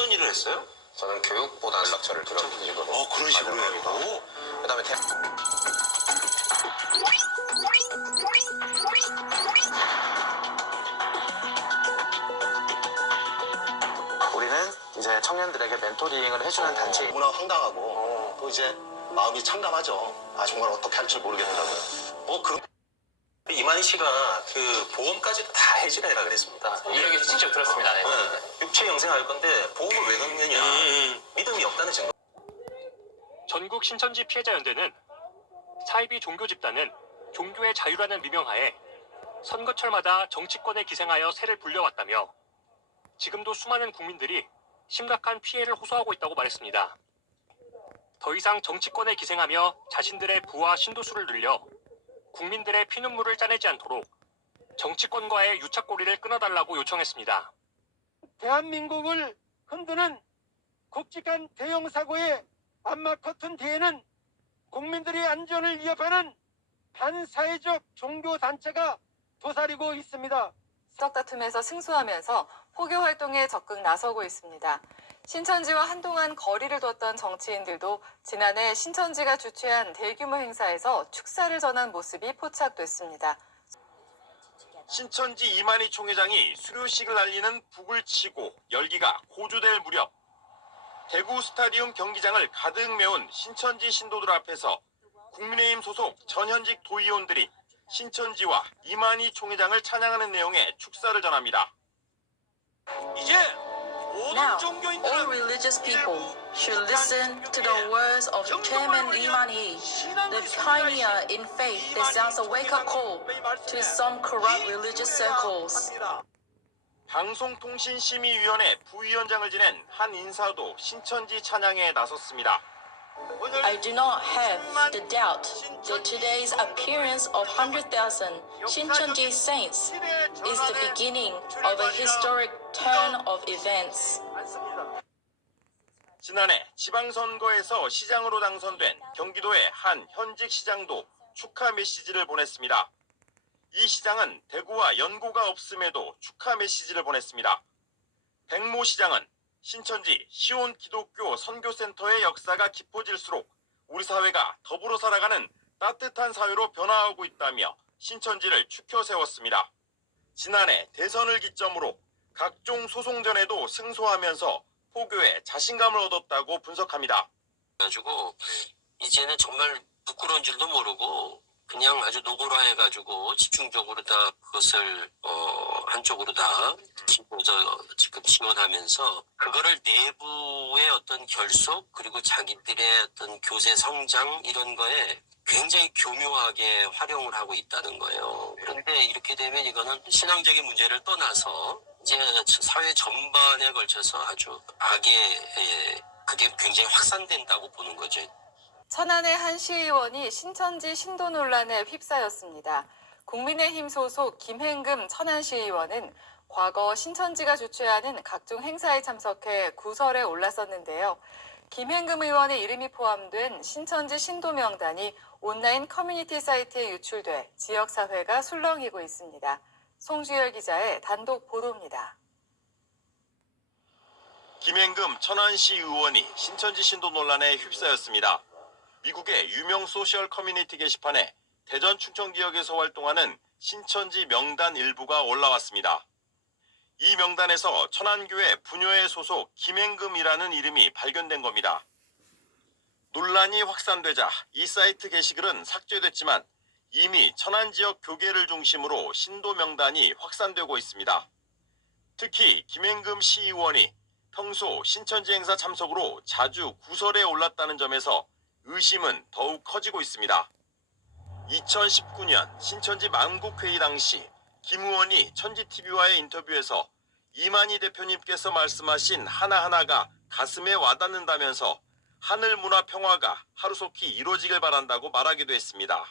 어떤 일을 했어요? 저는 교육보다 연락처를 그런 식으로. 그런 식으로 해요? 그다음에 우리는 이제 청년들에게 멘토링을 해주는 단체. 너무나 황당하고 또 이제 마음이 참담하죠. 아 정말 어떻게 할지 모르겠더라고요. 뭐 그런 이만희 씨가 그 보험까지도 다 해지를 해라 그랬습니다. 이야기 직접 들었습니다. 네. 육체 영생할 건데 보험을 왜 긁느냐. 믿음이 없다는 증거. 전국 신천지 피해자연대는 사이비 종교 집단은 종교의 자유라는 미명하에 선거철마다 정치권에 기생하여 세를 불려왔다며 지금도 수많은 국민들이 심각한 피해를 호소하고 있다고 말했습니다. 더 이상 정치권에 기생하며 자신들의 부와 신도수를 늘려 국민들의 피눈물을 짜내지 않도록 정치권과의 유착고리를 끊어달라고 요청했습니다. 대한민국을 흔드는 굵직한 대형 사고의 암막 커튼 뒤에는 국민들의 안전을 위협하는 반사회적 종교 단체가 도사리고 있습니다. 적 다툼에서 승소하면서 포교 활동에 적극 나서고 있습니다. 신천지와 한동안 거리를 뒀던 정치인들도 지난해 신천지가 주최한 대규모 행사에서 축사를 전한 모습이 포착됐습니다. 신천지 이만희 총회장이 수료식을 알리는 북을 치고 열기가 고조될 무렵 대구 스타디움 경기장을 가득 메운 신천지 신도들 앞에서 국민의힘 소속 전현직 도의원들이 신천지와 이만희 총회장을 찬양하는 내용의 축사를 전합니다. 이제 Now, all religious people should listen to the words of Chairman Lee Man-hee, the pioneer in faith that sounds a wake-up call to some corrupt religious circles. 방송통신심의위원회 부위원장을 지낸 한 인사도 신천지 찬양에 나섰습니다. I do not have the doubt that today's appearance of 100,000 Shincheonji saints is the beginning of a historic turn of events. 지난해 지방선거에서 시장으로 당선된 경기도의 한 현직 시장도 축하 메시지를 보냈습니다. 이 시장은 대구와 연고가 없음에도 축하 메시지를 보냈습니다. 백모 시장은 신천지 시온 기독교 선교센터의 역사가 깊어질수록 우리 사회가 더불어 살아가는 따뜻한 사회로 변화하고 있다며 신천지를 추켜 세웠습니다. 지난해 대선을 기점으로 각종 소송전에도 승소하면서 포교에 자신감을 얻었다고 분석합니다. 가지고 이제는 정말 부끄러운 줄도 모르고 그냥 아주 노골화해가지고 집중적으로 다 그것을 한쪽으로 다 지금 지원하면서 그거를 내부의 어떤 결속 그리고 자기들의 어떤 교세 성장 이런 거에 굉장히 교묘하게 활용을 하고 있다는 거예요. 그런데 이렇게 되면 이거는 신앙적인 문제를 떠나서 이제 사회 전반에 걸쳐서 아주 악의 그게 굉장히 확산된다고 보는 거죠. 천안의 한 시의원이 신천지 신도 논란에 휩싸였습니다. 국민의힘 소속 김행금 천안시의원은 과거 신천지가 주최하는 각종 행사에 참석해 구설에 올랐었는데요. 김행금 의원의 이름이 포함된 신천지 신도 명단이 온라인 커뮤니티 사이트에 유출돼 지역사회가 술렁이고 있습니다. 송주열 기자의 단독 보도입니다. 김행금 천안시 의원이 신천지 신도 논란에 휩싸였습니다. 미국의 유명 소셜 커뮤니티 게시판에 대전 충청 지역에서 활동하는 신천지 명단 일부가 올라왔습니다. 이 명단에서 천안교회 부녀회 소속 김행금이라는 이름이 발견된 겁니다. 논란이 확산되자 이 사이트 게시글은 삭제됐지만 이미 천안 지역 교계를 중심으로 신도 명단이 확산되고 있습니다. 특히 김행금 시의원이 평소 신천지 행사 참석으로 자주 구설에 올랐다는 점에서 의심은 더욱 커지고 있습니다. 2019년 신천지 만국회의 당시 김 의원이 천지TV와의 인터뷰에서 이만희 대표님께서 말씀하신 하나하나가 가슴에 와닿는다면서 하늘 문화 평화가 하루속히 이루어지길 바란다고 말하기도 했습니다.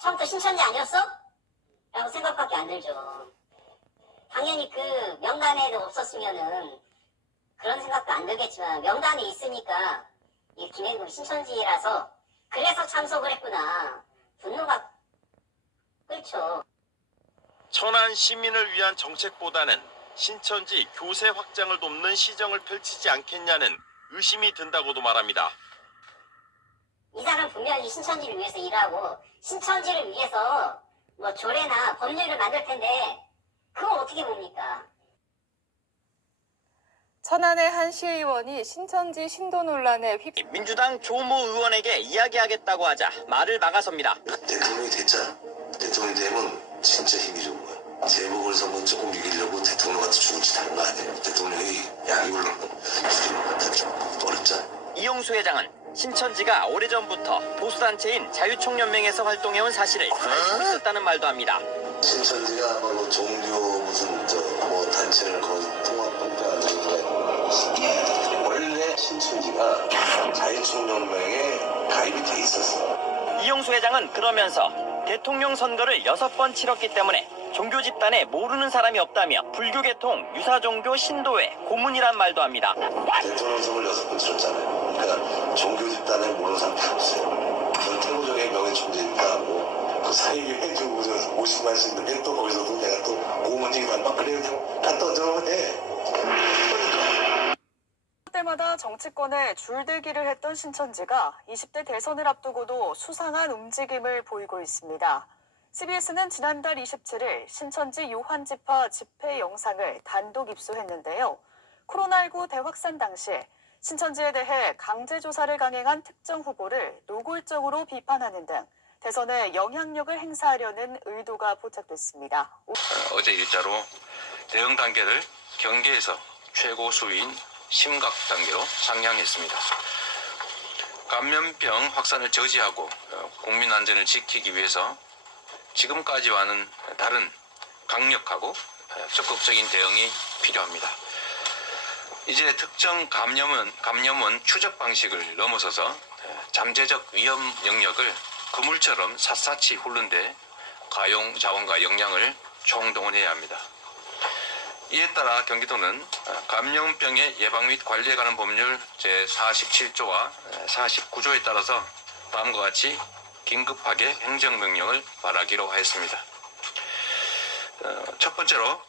처음부터 신천지 아니었어? 라고 생각밖에 안 들죠. 당연히 그 명단에도 없었으면은 그런 생각도 안 들겠지만 명단에 있으니까 이 김행금 신천지라서 그래서 참석을 했구나. 분노가 끓죠. 천안 시민을 위한 정책보다는 신천지 교세 확장을 돕는 시정을 펼치지 않겠냐는 의심이 든다고도 말합니다. 이 사람은 분명히 신천지를 위해서 일하고 신천지를 위해서 뭐 조례나 법률을 만들 텐데 그걸 어떻게 봅니까? 천안의 한 시의원이 신천지 신도 논란에 민주당 조모 의원에게 이야기하겠다고 하자 말을 막아섭니다. 대통령이 됐잖아. 대통령이 되면 진짜 힘이 좋은 거야. 재보궐선거 조금 이기려고 대통령한테 죽을 짓 하는 거 아니에요. 대통령이 양육을 갖다 좀 어렵잖아. 이용수 회장은 신천지가 오래전부터 보수단체인 자유총연맹에서 활동해온 사실을 알고 있었다는 말도 합니다. 신천지가 뭐 종교 무슨 뭐 단체를 통합한다는 거 원래 신천지가 자유총연맹에 가입이 돼 있었어. 이용수 회장은 그러면서 대통령 선거를 6번 치렀기 때문에 종교 집단에 모르는 사람이 없다며 불교계통 유사종교 신도회 고문이란 말도 합니다. 대통령 선거를 6번 치렀잖아요. 그러니까 종교 집단에 모르는 사람 다 없어요. 전 태고적인 명예총재니까 뭐그 사익이 해주고 50만 신도에 또 거기서도 내가 또 고문이만 막 그래 그냥 다 떠들어면 해. 때마다 정치권에 줄들기를 했던 신천지가 20대 대선을 앞두고도 수상한 움직임을 보이고 있습니다. CBS는 지난달 27일 신천지 요한지파 집회 영상을 단독 입수했는데요. 코로나19 대확산 당시 신천지에 대해 강제조사를 강행한 특정 후보를 노골적으로 비판하는 등 대선에 영향력을 행사하려는 의도가 포착됐습니다. 어제 일자로 대응 단계를 경계에서 최고 수위인 심각 단계로 상향했습니다. 감염병 확산을 저지하고 국민 안전을 지키기 위해서 지금까지와는 다른 강력하고 적극적인 대응이 필요합니다. 이제 특정 감염은 추적 방식을 넘어서서 잠재적 위험 영역을 그물처럼 샅샅이 훑는데 가용 자원과 역량을 총동원해야 합니다. 이에 따라 경기도는 감염병의 예방 및 관리에 관한 법률 제47조와 49조에 따라서 다음과 같이 긴급하게 행정명령을 발하기로 하였습니다. 첫 번째로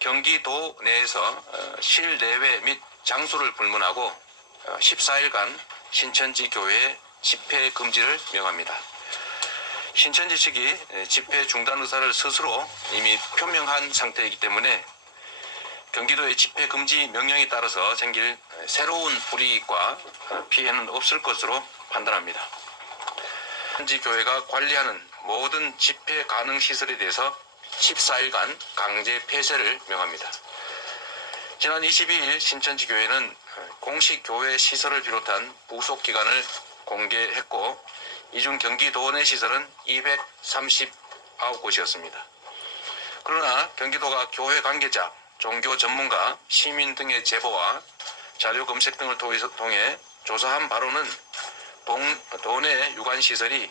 경기도 내에서 실내외 및 장소를 불문하고 14일간 신천지 교회 집회 금지를 명합니다. 신천지 측이 집회 중단 의사를 스스로 이미 표명한 상태이기 때문에 경기도의 집회 금지 명령에 따라서 생길 새로운 불이익과 피해는 없을 것으로 판단합니다. 신천지 교회가 관리하는 모든 집회 가능 시설에 대해서 14일간 강제 폐쇄를 명합니다. 지난 22일 신천지 교회는 공식 교회 시설을 비롯한 부속 기관을 공개했고 이 중 경기도 내 시설은 239곳이었습니다. 그러나 경기도가 교회 관계자, 종교 전문가, 시민 등의 제보와 자료 검색 등을 통해 조사한 바로는 도내 유관시설이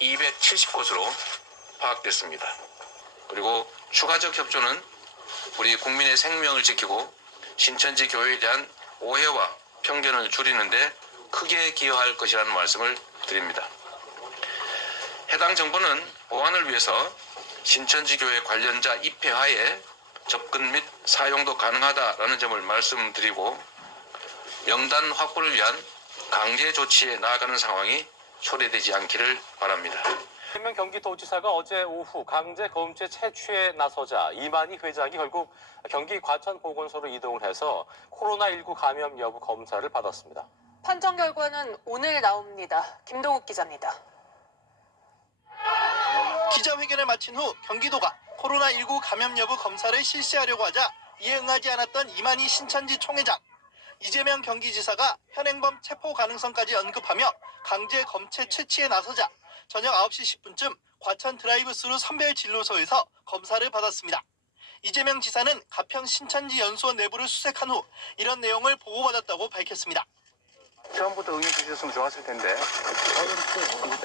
270곳으로 파악됐습니다. 그리고 추가적 협조는 우리 국민의 생명을 지키고 신천지 교회에 대한 오해와 편견을 줄이는데 크게 기여할 것이라는 말씀을 드립니다. 해당 정보는 보안을 위해서 신천지 교회 관련자 입회하에 접근 및 사용도 가능하다라는 점을 말씀드리고 명단 확보를 위한 강제 조치에 나아가는 상황이 초래되지 않기를 바랍니다. 한명 경기도지사가 어제 오후 강제 검체 채취에 나서자 이만희 회장이 결국 경기 과천보건소로 이동을 해서 코로나19 감염 여부 검사를 받았습니다. 판정 결과는 오늘 나옵니다. 김동욱 기자입니다. 기자회견을 마친 후 경기도가 코로나19 감염 여부 검사를 실시하려고 하자 이에 응하지 않았던 이만희 신천지 총회장. 이재명 경기지사가 현행범 체포 가능성까지 언급하며 강제 검체 채취에 나서자 저녁 9시 10분쯤 과천 드라이브스루 선별 진료소에서 검사를 받았습니다. 이재명 지사는 가평 신천지 연수원 내부를 수색한 후 이런 내용을 보고받았다고 밝혔습니다. 처음부터 응해 주셨으면 좋았을 텐데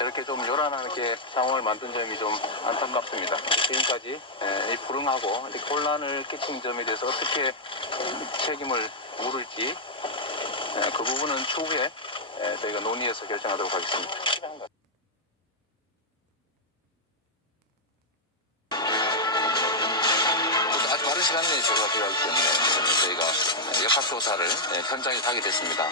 이렇게 좀 요란하게 상황을 만든 점이 좀 안타깝습니다. 지금까지 이 불응하고 혼란을 끼친 점에 대해서 어떻게 책임을 물을지 그 부분은 추후에 저희가 논의해서 결정하도록 하겠습니다. 아주 빠른 시간 내에 제가 필요하기 때문에 역학조사를 현장에 가게 됐습니다.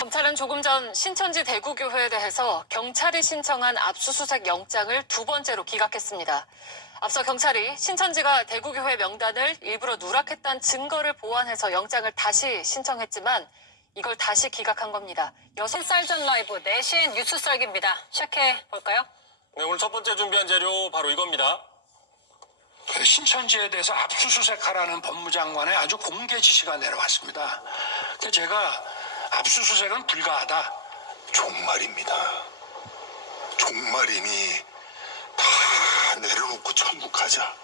검찰은 조금 전 신천지 대구교회에 대해서 경찰이 신청한 압수수색 영장을 두 번째로 기각했습니다. 앞서 경찰이 신천지가 대구교회 명단을 일부러 누락했다는 증거를 보완해서 영장을 다시 신청했지만 이걸 다시 기각한 겁니다. 6살 전 라이브 4시엔 뉴스 썰기입니다. 시작해볼까요? 네, 오늘 첫 번째 준비한 자료 바로 이겁니다. 신천지에 대해서 압수수색하라는 법무장관의 아주 공개 지시가 내려왔습니다. 제가 압수수색은 불가하다. 종말입니다. 종말이니 다 내려놓고 천국하자.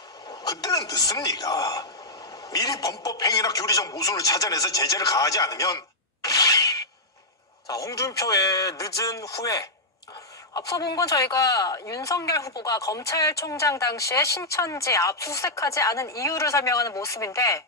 그때는 늦습니다. 미리 범법행위나 교리적 모순을 찾아내서 제재를 가하지 않으면. 자, 홍준표의 늦은 후회. 앞서 본 건 저희가 윤석열 후보가 검찰총장 당시에 신천지 압수수색하지 않은 이유를 설명하는 모습인데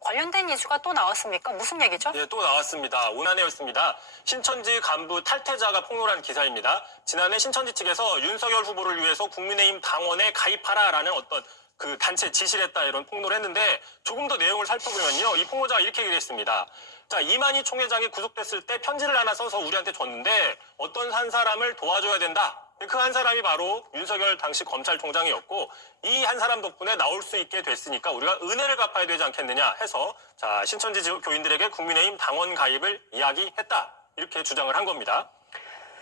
관련된 이슈가 또 나왔습니까? 무슨 얘기죠? 예, 또 나왔습니다. 오난해였습니다. 신천지 간부 탈퇴자가 폭로한 기사입니다. 지난해 신천지 측에서 윤석열 후보를 위해서 국민의힘 당원에 가입하라라는 어떤 그 단체 지시를 했다 이런 폭로를 했는데 조금 더 내용을 살펴보면요. 이 폭로자가 이렇게 얘기를 했습니다. 자, 이만희 총회장이 구속됐을 때 편지를 하나 써서 우리한테 줬는데 어떤 한 사람을 도와줘야 된다. 그 한 사람이 바로 윤석열 당시 검찰총장이었고 이 한 사람 덕분에 나올 수 있게 됐으니까 우리가 은혜를 갚아야 되지 않겠느냐 해서 자, 신천지 교인들에게 국민의힘 당원 가입을 이야기했다. 이렇게 주장을 한 겁니다.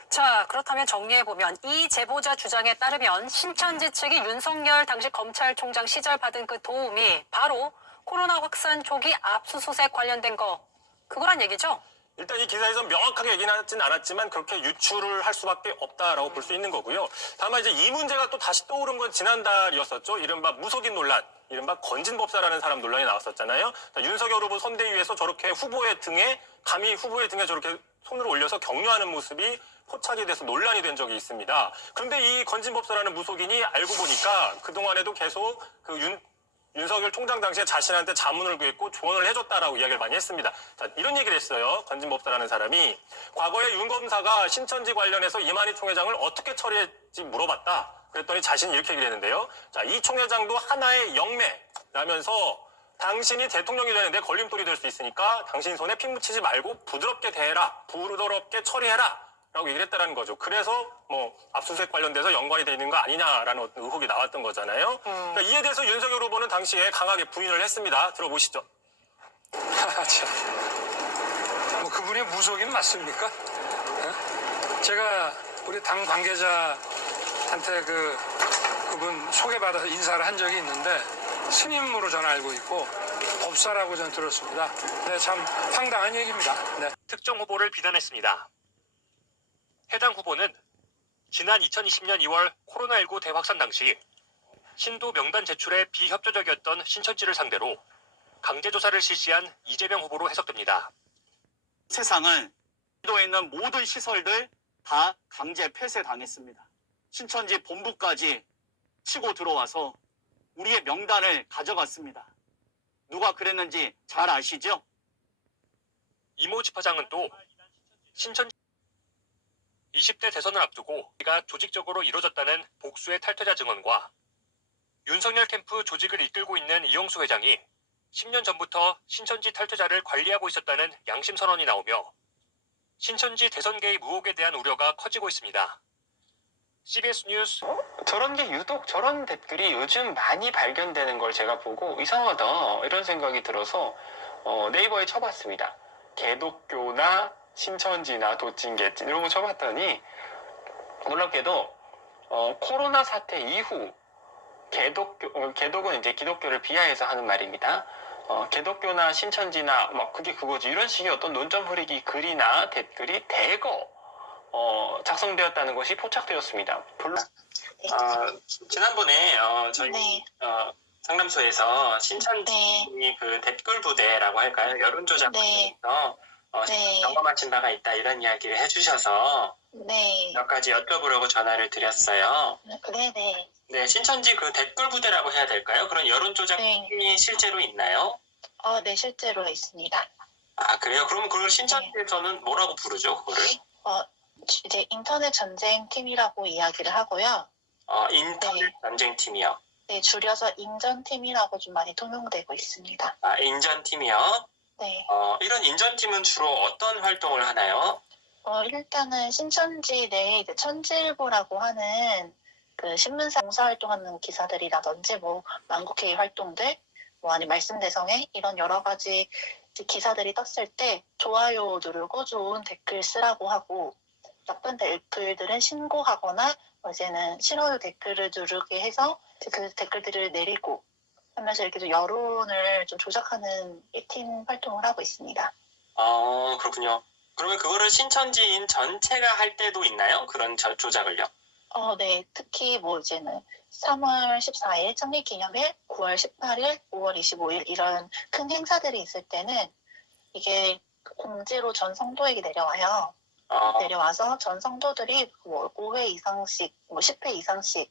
자, 그렇다면 정리해보면 이 제보자 주장에 따르면 신천지 측이 윤석열 당시 검찰총장 시절 받은 그 도움이 바로 코로나 확산 초기 압수수색 관련된 거 그거란 얘기죠? 일단 이 기사에서 명확하게 얘기는 하진 않았지만 그렇게 유추를 할 수밖에 없다라고 볼 수 있는 거고요. 다만 이제 이 문제가 또 다시 떠오른 건 지난달이었었죠. 이른바 무속인 논란, 이른바 건진법사라는 사람 논란이 나왔었잖아요. 자, 윤석열 후보 선대위에서 저렇게 감히 후보의 등에 저렇게 손을 올려서 격려하는 모습이 포착이 돼서 논란이 된 적이 있습니다. 그런데 이 건진법사라는 무속인이 알고 보니까 그동안에도 계속 윤석열 총장 당시에 자신한테 자문을 구했고 조언을 해줬다라고 이야기를 많이 했습니다. 자, 이런 얘기를 했어요. 건진법사라는 사람이. 과거에 윤 검사가 신천지 관련해서 이만희 총회장을 어떻게 처리했지 물어봤다. 그랬더니 자신이 이렇게 얘기를 했는데요. 자, 이 총회장도 하나의 영매라면서 당신이 대통령이 되는데 걸림돌이 될 수 있으니까 당신 손에 피 묻히지 말고 부드럽게 대해라. 부드럽게 처리해라. 라고 얘기를 했다는 거죠. 그래서 압수수색 관련돼서 연관이 돼 있는 거 아니냐라는 어떤 의혹이 나왔던 거잖아요. 그러니까 이에 대해서 윤석열 후보는 당시에 강하게 부인을 했습니다. 들어보시죠. 그분이 무속인 맞습니까? 제가 우리 당 관계자한테 그분 소개받아서 인사를 한 적이 있는데 스님으로 저는 알고 있고 법사라고 저는 들었습니다. 네, 참 황당한 얘기입니다. 네. 특정 후보를 비난했습니다. 해당 후보는 지난 2020년 2월 코로나19 대확산 당시 신도 명단 제출에 비협조적이었던 신천지를 상대로 강제조사를 실시한 이재명 후보로 해석됩니다. 세상은 신도에 있는 모든 시설들 다 강제 폐쇄당했습니다. 신천지 본부까지 치고 들어와서 우리의 명단을 가져갔습니다. 누가 그랬는지 잘 아시죠? 이모 집화장은 또 신천지 20대 대선을 앞두고 이가 조직적으로 이루어졌다는 복수의 탈퇴자 증언과 윤석열 캠프 조직을 이끌고 있는 이영수 회장이 10년 전부터 신천지 탈퇴자를 관리하고 있었다는 양심 선언이 나오며 신천지 대선 개입 의혹에 대한 우려가 커지고 있습니다. CBS 뉴스. 저런 게 유독 저런 댓글이 요즘 많이 발견되는 걸 제가 보고 이상하다 이런 생각이 들어서 네이버에 쳐봤습니다. 개독교나 신천지나 도찐개찐 이런 거 쳐봤더니 놀랍게도 코로나 사태 이후 개독은 이제 기독교를 비하해서 하는 말입니다. 개독교나 신천지나 그게 그거지 이런 식의 어떤 논점 흐리기 글이나 댓글이 대거 작성되었다는 것이 포착되었습니다. 지난번에 저희 상담소에서 신천지 그 댓글 부대라고 할까요? 여론조작 부대에서 경험하신 바가 있다 이런 이야기를 해주셔서 몇 가지 여쭤보려고 전화를 드렸어요. 네, 신천지 그 댓글 부대라고 해야 될까요? 그런 여론조작이 실제로 있나요? 네, 실제로 있습니다. 아, 그래요? 그럼 그걸 신천지에서는 뭐라고 부르죠, 그거를? 이제 인터넷 전쟁팀이라고 이야기를 하고요. 인터넷 전쟁팀이요? 네, 줄여서 인전팀이라고 좀 많이 통용되고 있습니다. 아, 인전팀이요? 네. 이런 인전팀은 주로 어떤 활동을 하나요? 일단은 신천지 내에 이제 천지일보라고 하는 그 신문사 봉사활동하는 기사들이라든지 뭐 만국회의 활동들, 뭐 아니 말씀대성회 이런 여러 가지 기사들이 떴을 때 좋아요 누르고 좋은 댓글 쓰라고 하고 나쁜 댓글들은 신고하거나 이제는 싫어요 댓글을 누르게 해서 그 댓글들을 내리고 하면서 이렇게 좀 여론을 좀 조작하는 팀 활동을 하고 있습니다. 그렇군요. 그러면 그거를 신천지인 전체가 할 때도 있나요? 그런 조작을요? 네. 특히 뭐 이제는 3월 14일 창립기념일, 9월 18일, 5월 25일 이런 큰 행사들이 있을 때는 이게 공지로 전 성도에게 내려와요. 내려와서 전 성도들이 뭐 5회 이상씩, 뭐 10회 이상씩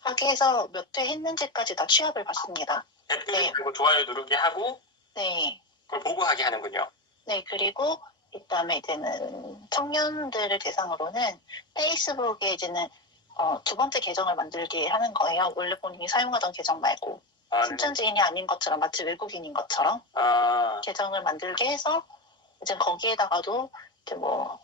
하게 해서 몇 회 했는지까지 다 취합을 받습니다. 댓글 그리고 좋아요 누르게 하고 네. 그걸 보고하게 하는군요. 네. 그리고 그다음에 이제는 청년들을 대상으로는 페이스북에 이제는 두 번째 계정을 만들게 하는 거예요. 원래 본인이 사용하던 계정 말고 신천지인이 아닌 것처럼 마치 외국인인 것처럼 계정을 만들게 해서 이제 거기에다가도 이제 뭐